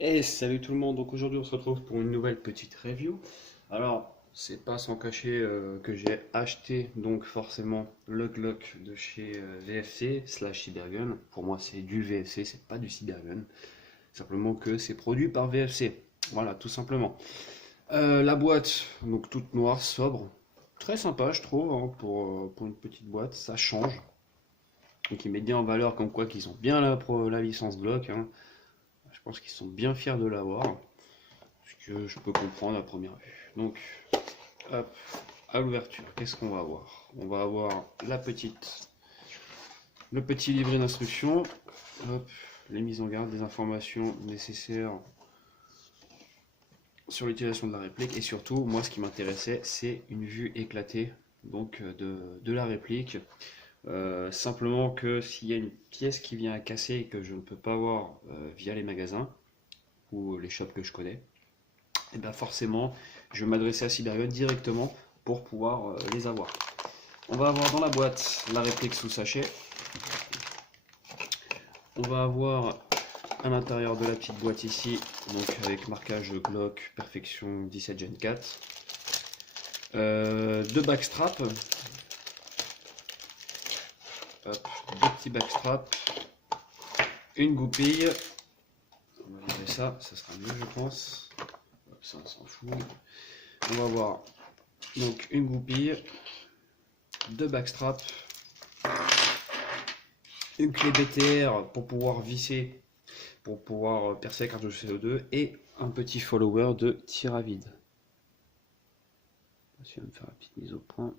Et salut tout le monde, donc aujourd'hui on se retrouve pour une nouvelle petite review. Alors, c'est pas sans cacher que j'ai acheté donc forcément le Glock de chez VFC slash Cybergun. Pour moi c'est du VFC, c'est pas du Cybergun. Simplement que c'est produit par VFC. Voilà, tout simplement. La boîte, donc toute noire, sobre. Très sympa je trouve, hein, pour une petite boîte, ça change. Donc ils mettent bien en valeur comme quoi qu'ils ont bien la licence Glock, hein. Je pense qu'ils sont bien fiers de l'avoir, ce que je peux comprendre à première vue. Donc, hop, à l'ouverture, qu'est-ce qu'on va avoir? On va avoir le petit livret d'instructions, hop, les mises en garde, des informations nécessaires sur l'utilisation de la réplique, et surtout, moi, ce qui m'intéressait, c'est une vue éclatée donc de la réplique. Simplement que s'il y a une pièce qui vient à casser et que je ne peux pas voir via les magasins ou les shops que je connais, et bien forcément, je vais m'adresser à Cybergun directement pour pouvoir les avoir. On va avoir dans la boîte la réplique sous sachet. On va avoir à l'intérieur de la petite boîte ici, donc avec marquage Glock Perfection 17 Gen 4. Deux backstraps. Hop, deux petits backstraps. Une goupille. On va virer ça, ça sera mieux je pense. Hop, ça on s'en fout. On va avoir donc une goupille, deux backstraps, une clé BTR pour pouvoir visser, pour pouvoir percer la cartouche CO2 et un petit follower de tir à vide. Je vais me faire la petite mise au point.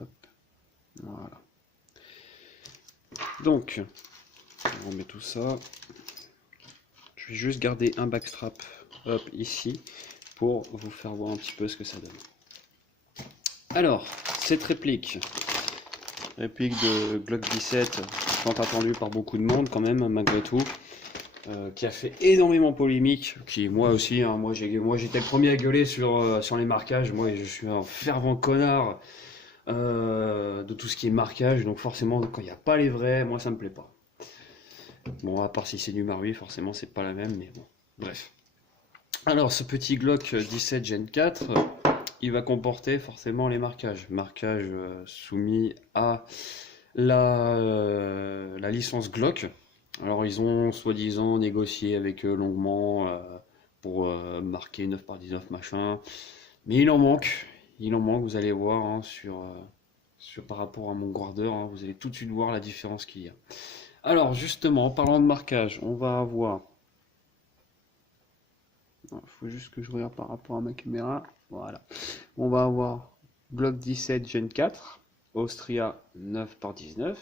Hop. Voilà. Donc, on remet tout ça. Je vais juste garder un backstrap hop, ici pour vous faire voir un petit peu ce que ça donne. Alors, cette réplique de Glock 17, tant attendue par beaucoup de monde quand même, malgré tout, qui a fait énormément polémique, qui moi aussi, hein, moi j'étais le premier à gueuler sur les marquages, moi je suis un fervent connard de tout ce qui est marquage, donc forcément quand il n'y a pas les vrais, moi ça me plaît pas. Bon, à part si c'est du Marui, forcément c'est pas la même, mais bon, bref. Alors ce petit Glock 17 Gen 4, il va comporter forcément les marquages. Marquages soumis à la licence Glock. Alors ils ont soi-disant négocié avec eux longuement pour marquer 9 par 19 machin. Mais il en manque. Il en manque, vous allez voir hein, par rapport à mon guardeur, hein, vous allez tout de suite voir la différence qu'il y a. Alors justement, en parlant de marquage, on va avoir... Il faut juste que je regarde par rapport à ma caméra. Voilà. On va avoir Glock 17 Gen 4, Austria 9 par 19.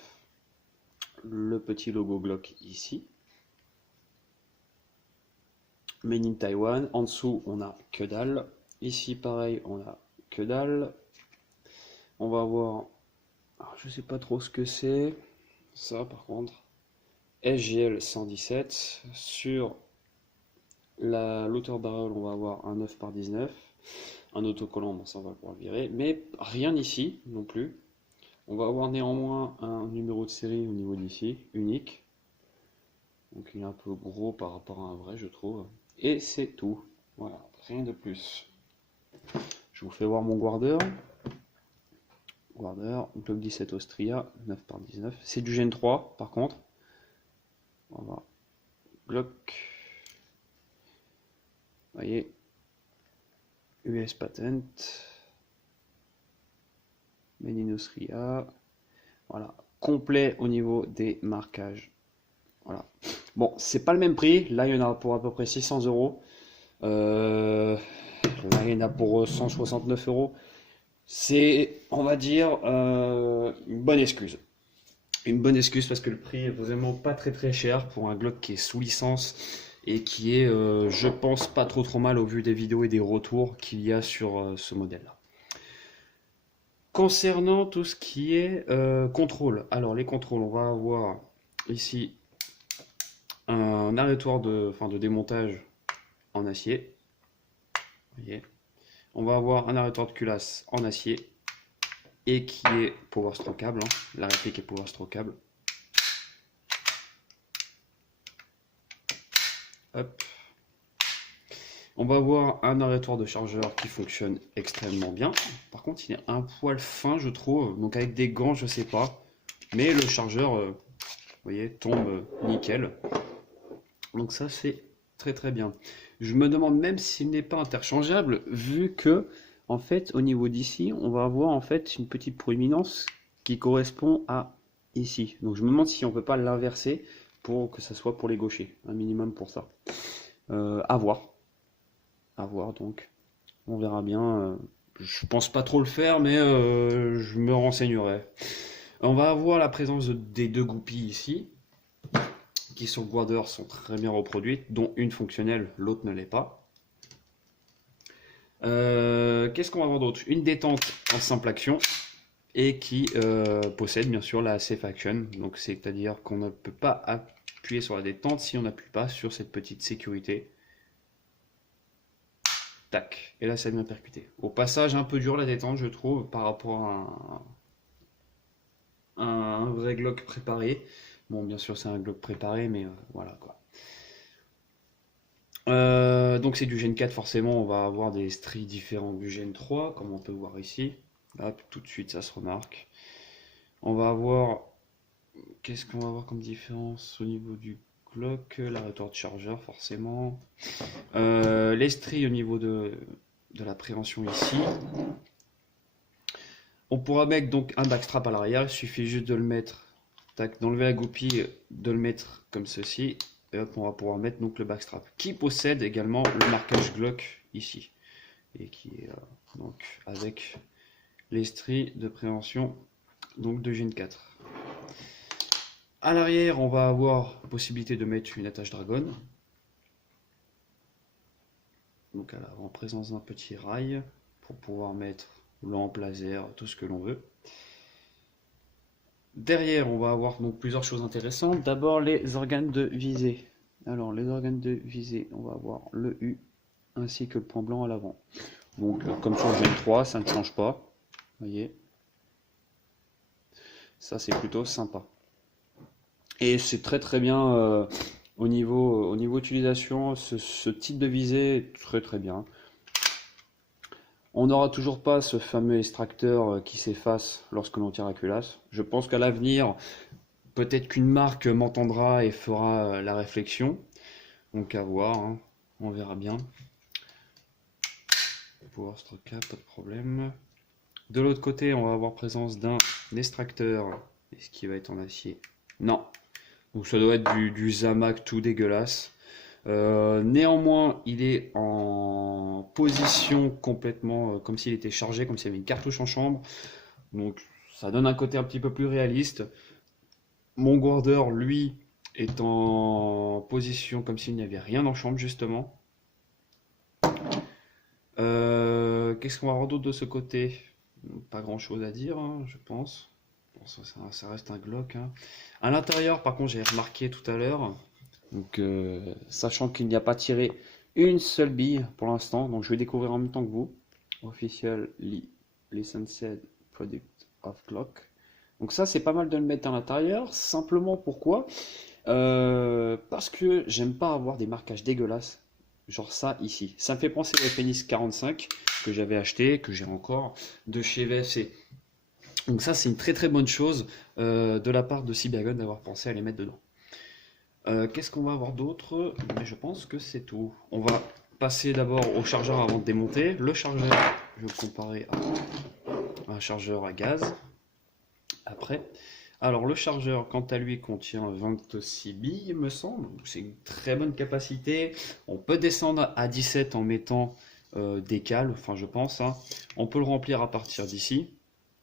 Le petit logo Glock ici. Made in Taiwan. En dessous, on a que dalle. Ici, pareil, on a que dalle. On va avoir, alors, je sais pas trop ce que c'est. Ça, par contre, SGL 117. Sur l'auteur barrel, on va avoir un 9 par 19. Un autocollant, bon, ça on va pouvoir le virer. Mais rien ici non plus. On va avoir néanmoins un numéro de série au niveau d'ici, unique. Donc il est un peu gros par rapport à un vrai, je trouve. Et c'est tout. Voilà, rien de plus. Je vous fais voir mon guardeur. Guardeur, Glock 17 Austria, 9 par 19. C'est du Gen 3 par contre. On va voir. Glock. Vous voyez. US Patent. Made in Austria. Voilà. Complet au niveau des marquages. Voilà. Bon, c'est pas le même prix. Là, il y en a pour à peu près 600 euros. Là, il y en a pour 169 euros. C'est, on va dire, une bonne excuse. Une bonne excuse parce que le prix est vraiment pas très très cher pour un Glock qui est sous licence et qui est, je pense, pas trop mal au vu des vidéos et des retours qu'il y a sur ce modèle-là. Concernant tout ce qui est contrôle, alors les contrôles, on va avoir ici un arrêtoir de démontage en acier. Vous voyez. On va avoir un arrêtoir de culasse en acier et qui est power strokeable. Hein. La réplique est power strokeable. Hop. On va avoir un arrêtoir de chargeur qui fonctionne extrêmement bien. Par contre, il est un poil fin, je trouve. Donc avec des gants, je sais pas. Mais le chargeur, vous voyez, tombe nickel. Donc ça, c'est très très bien. Je me demande même s'il n'est pas interchangeable, vu que, en fait, au niveau d'ici, on va avoir en fait une petite proéminence qui correspond à ici. Donc je me demande si on peut pas l'inverser pour que ça soit pour les gauchers. Un minimum pour ça. À voir. À voir donc. On verra bien. Je pense pas trop le faire, mais je me renseignerai. On va avoir la présence des deux goupilles ici, qui sur le Guarder sont très bien reproduites, dont une fonctionnelle, l'autre ne l'est pas. Qu'est-ce qu'on va avoir d'autre? Une détente en simple action, et qui possède bien sûr la Safe Action. Donc c'est-à-dire qu'on ne peut pas appuyer sur la détente si on n'appuie pas sur cette petite sécurité. Tac, et là ça vient percuter. Au passage, un peu dur la détente, je trouve, par rapport à un vrai Glock préparé. Bon, bien sûr, c'est un Glock préparé, mais voilà quoi. Donc c'est du Gen 4, forcément, on va avoir des stries différents du Gen 3, comme on peut voir ici. Là, tout de suite, ça se remarque. On va avoir... Qu'est-ce qu'on va avoir comme différence au niveau du Glock? L'arrêtoir de chargeur, forcément. Les stries au niveau de la prévention ici. On pourra mettre donc un backstrap à l'arrière, il suffit juste de le mettre, d'enlever la goupille, de le mettre comme ceci, et hop, on va pouvoir mettre donc le backstrap, qui possède également le marquage Glock ici, et qui est donc avec les stries de prévention donc de Gen 4. À l'arrière, on va avoir possibilité de mettre une attache dragon, donc à l'avant, en présence d'un petit rail, pour pouvoir mettre lampe, laser, tout ce que l'on veut. Derrière, on va avoir donc plusieurs choses intéressantes. D'abord, les organes de visée. Alors, les organes de visée, on va avoir le U ainsi que le point blanc à l'avant. Donc, comme sur le Gen 3, ça ne change pas. Vous voyez, ça c'est plutôt sympa. Et c'est très très bien au niveau utilisation. Ce type de visée est très très bien. On n'aura toujours pas ce fameux extracteur qui s'efface lorsque l'on tire la culasse. Je pense qu'à l'avenir, peut-être qu'une marque m'entendra et fera la réflexion. Donc à voir, hein. On verra bien. Power Stroke, pas de problème. De l'autre côté, on va avoir présence d'un extracteur. Est-ce qu'il va être en acier? Non. Donc ça doit être du Zamac tout dégueulasse. Néanmoins, il est en position complètement comme s'il était chargé, comme s'il y avait une cartouche en chambre. Donc ça donne un côté un petit peu plus réaliste. Mon Guarder, lui, est en position comme s'il n'y avait rien en chambre, justement. Qu'est-ce qu'on va avoir d'autre de ce côté? Pas grand chose à dire, hein, je pense. Bon, ça reste un Glock, hein. À l'intérieur, par contre, j'ai remarqué tout à l'heure, donc sachant qu'il n'y a pas tiré une seule bille pour l'instant, donc je vais découvrir en même temps que vous. Official Licensed Product of Glock. Donc ça, c'est pas mal de le mettre à l'intérieur. Simplement pourquoi? Parce que j'aime pas avoir des marquages dégueulasses. Genre ça ici. Ça me fait penser au FNX 45 que j'avais acheté, que j'ai encore, de chez VFC. Donc ça, c'est une très très bonne chose de la part de Cybergun d'avoir pensé à les mettre dedans. Qu'est-ce qu'on va avoir d'autre? Mais je pense que c'est tout. On va passer d'abord au chargeur avant de démonter. Le chargeur, je vais le comparer à un chargeur à gaz. Après, alors le chargeur, quant à lui, contient 26 billes, il me semble. C'est une très bonne capacité. On peut descendre à 17 en mettant des cales, enfin je pense, hein. On peut le remplir à partir d'ici.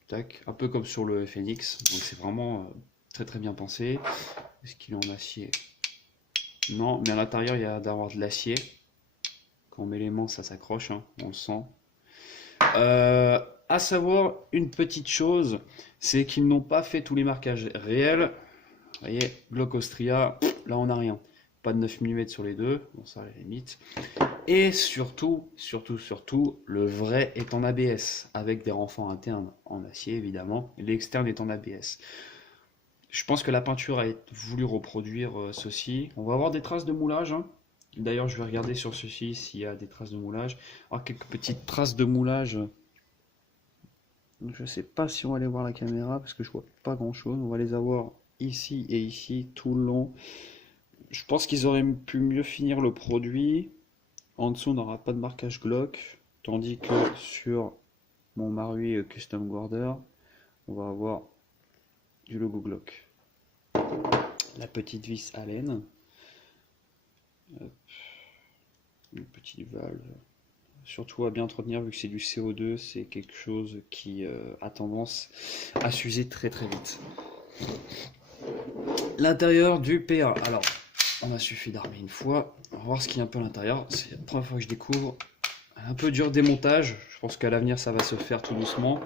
Tac, un peu comme sur le FNX. Donc c'est vraiment très très bien pensé. Est-ce qu'il est en acier? Non, mais à l'intérieur il y a d'avoir de l'acier. Quand on met les mains, ça s'accroche, hein, on le sent. À savoir une petite chose, c'est qu'ils n'ont pas fait tous les marquages réels. Vous voyez, Glock Austria, là on n'a rien. Pas de 9 mm sur les deux, bon ça à la limite. Et surtout, le vrai est en ABS, avec des renforts internes en acier évidemment, l'externe est en ABS. Je pense que la peinture a voulu reproduire ceci. On va avoir des traces de moulage, hein. D'ailleurs, je vais regarder sur ceci s'il y a des traces de moulage. Alors, quelques petites traces de moulage. Je ne sais pas si on va aller voir la caméra parce que je vois pas grand chose. On va les avoir ici et ici tout le long. Je pense qu'ils auraient pu mieux finir le produit. En dessous, on n'aura pas de marquage Glock. Tandis que sur mon Marui Custom Guarder, on va avoir du logo Glock. La petite vis Allen. Une petite valve. Surtout à bien entretenir vu que c'est du CO2, c'est quelque chose qui a tendance à s'user très très vite. L'intérieur du PA. Alors, on a suffi d'armer une fois. On va voir ce qu'il y a un peu à l'intérieur. C'est la première fois que je découvre. Un peu dur démontage. Je pense qu'à l'avenir, ça va se faire tout doucement.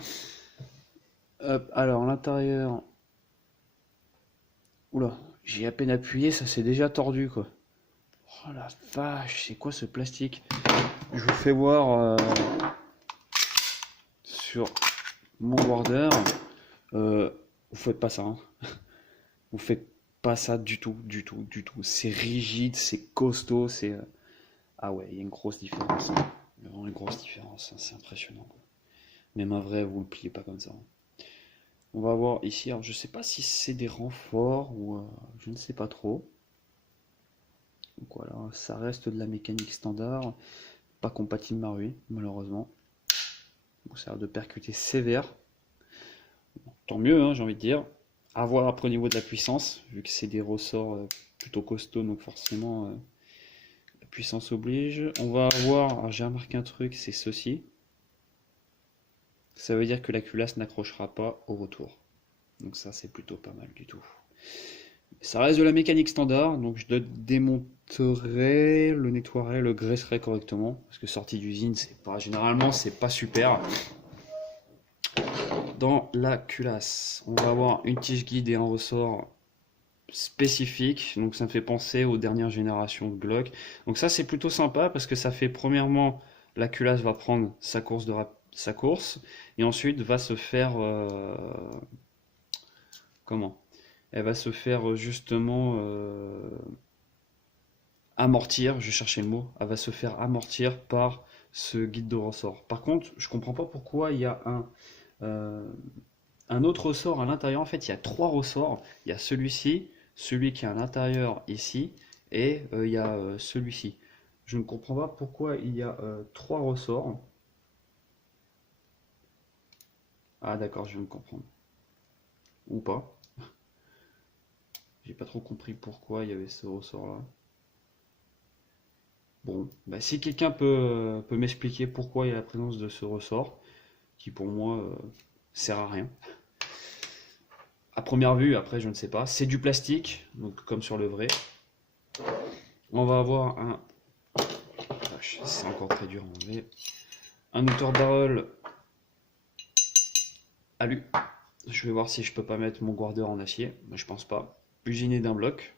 Hop, alors, l'intérieur. Oula, j'ai à peine appuyé, ça s'est déjà tordu quoi. Oh la vache, c'est quoi ce plastique? Je vous fais voir sur mon border. Vous faites pas ça, hein. Vous faites pas ça du tout, du tout, du tout. C'est rigide, c'est costaud, c'est... Ah ouais, il y a une grosse différence. Hein. Il y a vraiment une grosse différence, hein. C'est impressionnant. Quoi. Même un vrai, vous le pliez pas comme ça. Hein. On va voir ici, alors je sais pas si c'est des renforts ou je ne sais pas trop. Donc voilà, ça reste de la mécanique standard, pas compatible Marui, malheureusement. Donc ça a l'air de percuter sévère. Tant mieux, hein, j'ai envie de dire. À voir après au niveau de la puissance, vu que c'est des ressorts plutôt costauds, donc forcément la puissance oblige. On va avoir, j'ai remarqué un truc, c'est ceci. Ça veut dire que la culasse n'accrochera pas au retour. Donc ça c'est plutôt pas mal du tout. Ça reste de la mécanique standard, donc je le démonterai, le nettoierai, le graisserai correctement. Parce que sortie d'usine, c'est pas généralement c'est pas super. Dans la culasse, on va avoir une tige guide et un ressort spécifique, donc ça me fait penser aux dernières générations de Glock. Donc ça c'est plutôt sympa parce que ça fait premièrement la culasse va prendre sa course et ensuite va se faire comment? Elle va se faire justement amortir, je cherchais le mot, elle va se faire amortir par ce guide de ressort. Par contre, je comprends pas pourquoi il y a un autre ressort à l'intérieur. En fait, il y a trois ressorts. Il y a celui-ci, celui qui est à l'intérieur ici, et il y a celui-ci. Je ne comprends pas pourquoi il y a trois ressorts. Ah d'accord, je viens de comprendre. Ou pas. J'ai pas trop compris pourquoi il y avait ce ressort-là. Bon, bah, si quelqu'un peut m'expliquer pourquoi il y a la présence de ce ressort, qui pour moi sert à rien. À première vue, après je ne sais pas. C'est du plastique, donc comme sur le vrai. On va avoir un... C'est encore très dur à enlever. Un outer barrel alu. Je vais voir si je peux pas mettre mon guarder en acier. Mais je pense pas. Usiné d'un bloc.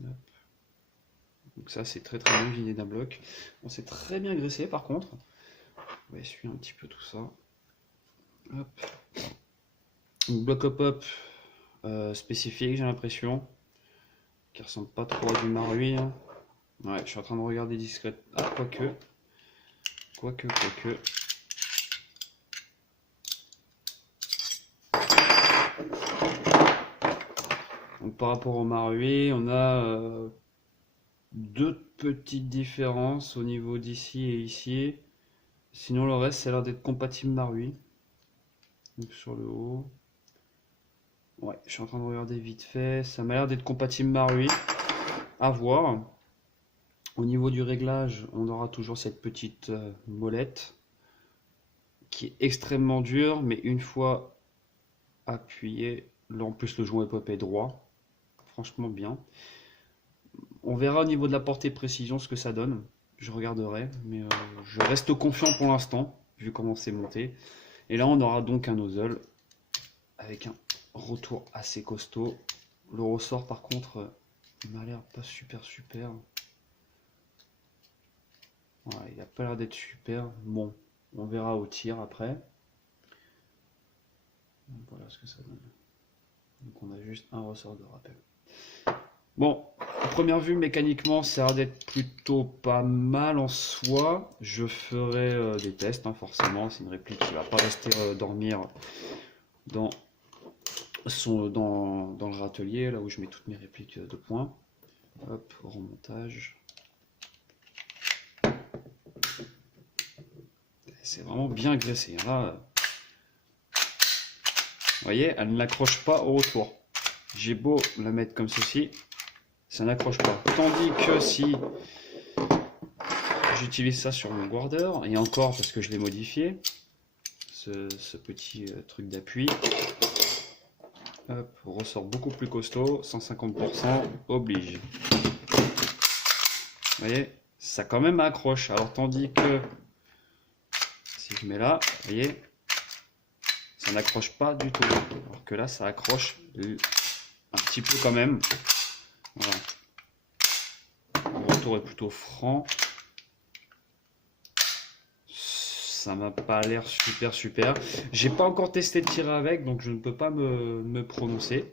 Donc ça c'est très très bien usiné d'un bloc. On s'est très bien graissé par contre. On va essuyer un petit peu tout ça. Hop. Donc bloc hop spécifique j'ai l'impression. Qui ressemble pas trop à du Marui. Hein. Ouais, je suis en train de regarder discrètement. Ah, quoique. Quoique. Donc par rapport au Marui, on a deux petites différences au niveau d'ici et ici. Sinon le reste ça a l'air d'être compatible Marui. Donc sur le haut. Ouais, je suis en train de regarder vite fait. Ça m'a l'air d'être compatible Marui. À voir. Au niveau du réglage, on aura toujours cette petite molette qui est extrêmement dure, mais une fois appuyé, là en plus le joint hip-hop est droit. Franchement bien. On verra au niveau de la portée précision ce que ça donne. Je regarderai, mais je reste confiant pour l'instant, vu comment c'est monté. Et là, on aura donc un nozzle avec un retour assez costaud. Le ressort, par contre, il m'a l'air pas super. Voilà, il a pas l'air d'être super. Bon, on verra au tir après. Donc voilà ce que ça donne. Donc on a juste un ressort de rappel. Bon, à première vue, mécaniquement, ça a l'air d'être plutôt pas mal en soi. Je ferai des tests, hein, forcément. C'est une réplique qui va pas rester dormir dans, dans le râtelier, là où je mets toutes mes répliques de points. Hop, remontage. C'est vraiment bien graissé. Là, vous voyez, elle ne l'accroche pas au retour. J'ai beau la mettre comme ceci, ça n'accroche pas. Tandis que si j'utilise ça sur mon guarder, et encore parce que je l'ai modifié, ce petit truc d'appui, hop, ressort beaucoup plus costaud, 150% oblige. Vous voyez, ça quand même accroche. Alors tandis que si je mets là, vous voyez, ça n'accroche pas du tout. Alors que là, ça accroche un petit peu quand même. Voilà. Le retour est plutôt franc. Ça m'a pas l'air super. J'ai pas encore testé de tirer avec, donc je ne peux pas me prononcer.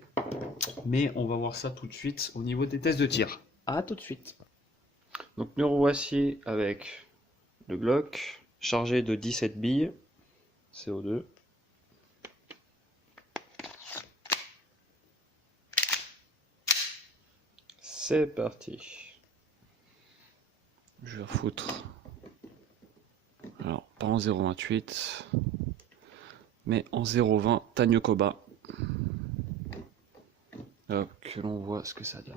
Mais on va voir ça tout de suite au niveau des tests de tir. À tout de suite. Donc nous revoici avec le Glock chargé de 17 billes CO2. C'est parti. Je vais foutre. Alors, pas en 0,28, mais en 0,20 Tanyokoba. Hop, que l'on voit ce que ça donne.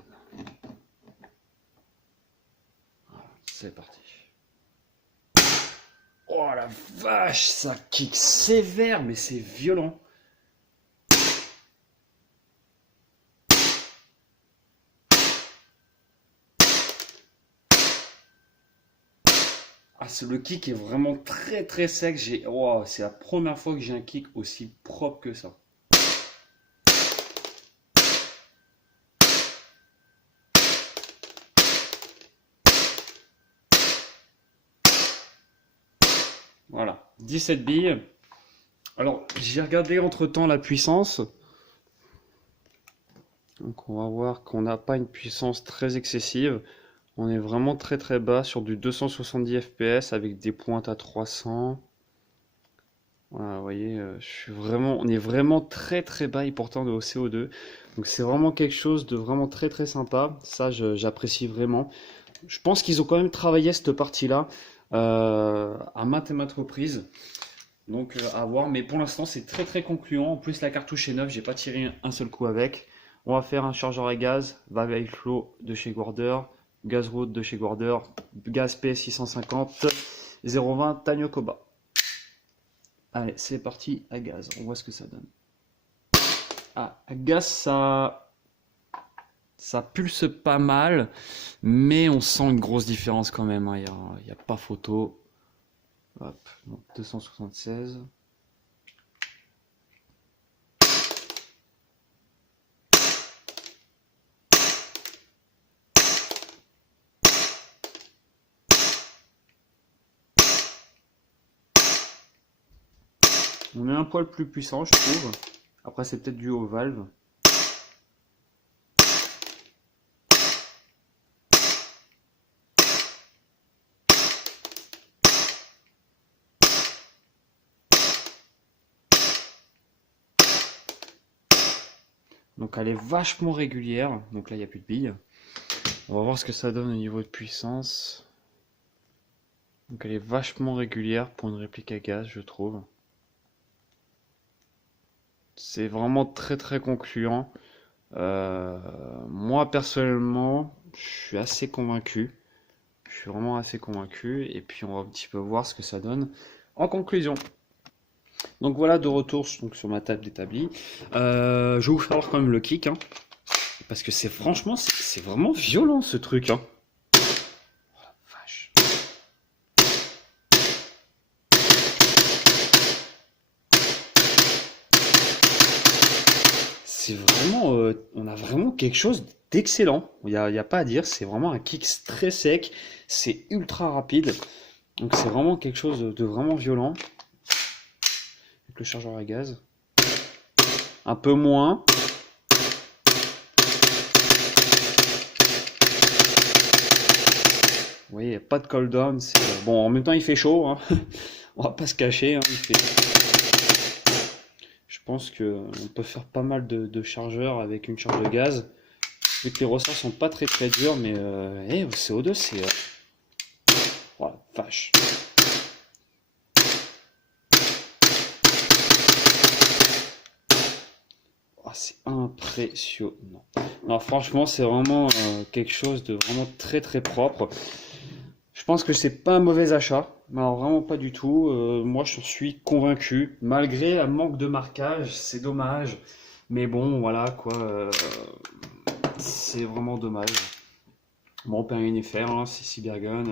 Voilà, c'est parti. Oh la vache, ça kick sévère, mais c'est violent. Ah, le kick est vraiment très sec. Oh, c'est la première fois que j'ai un kick aussi propre que ça. Voilà, 17 billes. Alors, j'ai regardé entre-temps la puissance. Donc on va voir qu'on n'a pas une puissance très excessive. On est vraiment très bas sur du 270 fps avec des pointes à 300. Voilà, vous voyez, on est vraiment très bas et pourtant au CO2. Donc c'est vraiment quelque chose de vraiment très sympa. Ça, j'apprécie vraiment. Je pense qu'ils ont quand même travaillé cette partie-là à maintes et maintes reprises. Donc à voir, mais pour l'instant c'est très concluant. En plus la cartouche est neuve, j'ai pas tiré un seul coup avec. On va faire un chargeur à gaz, valve high flow de chez Guarder, gaz road de chez Guarder, gaz P650, 0,20 Tanyokoba. Allez, c'est parti à gaz, on voit ce que ça donne. Ah, à gaz ça pulse pas mal, mais on sent une grosse différence quand même, hein. Il n'y a pas photo. Hop, donc 276. On est un poil plus puissant, je trouve. Après, c'est peut-être dû aux valves. Donc elle est vachement régulière. Donc là, il n'y a plus de billes. On va voir ce que ça donne au niveau de puissance. Donc elle est vachement régulière pour une réplique à gaz, je trouve. C'est vraiment très concluant. Moi personnellement, je suis assez convaincu. Je suis vraiment assez convaincu. Et puis on va un petit peu voir ce que ça donne en conclusion. Donc voilà, de retour donc, sur ma table d'établi. Je vais vous faire voir quand même le kick. Hein, parce que franchement, c'est vraiment violent ce truc. Hein. Oh la vache. C'est vraiment, on a vraiment quelque chose d'excellent. Il n'y a pas à dire, c'est vraiment un kick très sec, c'est ultra rapide. Donc c'est vraiment quelque chose de vraiment violent. Avec le chargeur à gaz. Un peu moins. voyez, il n'y a pas de cold down. Bon, en même temps, il fait chaud, hein. On va pas se cacher, hein, Je pense qu'on peut faire pas mal de chargeurs avec une charge de gaz. Vu que les ressorts sont pas très durs, mais au CO2, c'est... Oh la vache. Oh, c'est impressionnant. Non, franchement, c'est vraiment quelque chose de vraiment très propre. Je pense que c'est pas un mauvais achat. Alors, vraiment pas du tout. Moi, je suis convaincu. Malgré un manque de marquage, c'est dommage. Mais bon, voilà quoi. C'est vraiment dommage. Bon, on peut rien y faire, hein, c'est Cybergun,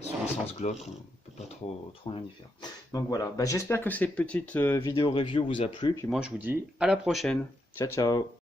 sous licence Glock, on peut pas trop rien y faire. Donc voilà, bah, j'espère que cette petite vidéo review vous a plu, puis moi je vous dis à la prochaine. Ciao ciao.